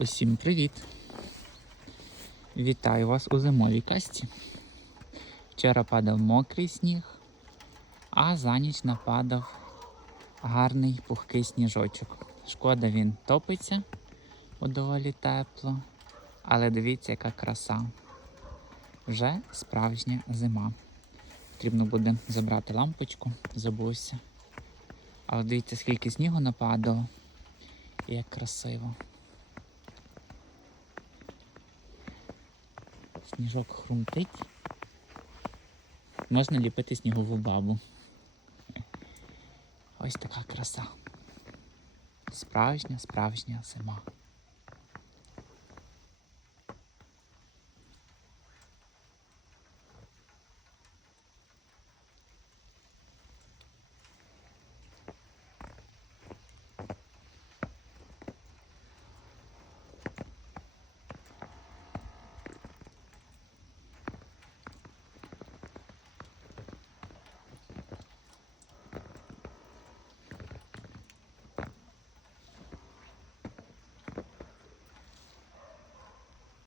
Усім привіт! Вітаю вас у зимовій касті. Вчора падав мокрий сніг, а за ніч нападав гарний пухкий сніжочок. Шкода, він топиться, бо доволі тепло, але дивіться, яка краса. Вже справжня зима. Потрібно буде забрати лампочку, забувся. Але дивіться, скільки снігу нападало, і як красиво. Сніжок хрумтить. Можна ліпити снігову бабу. Ось така краса. Справжня зима.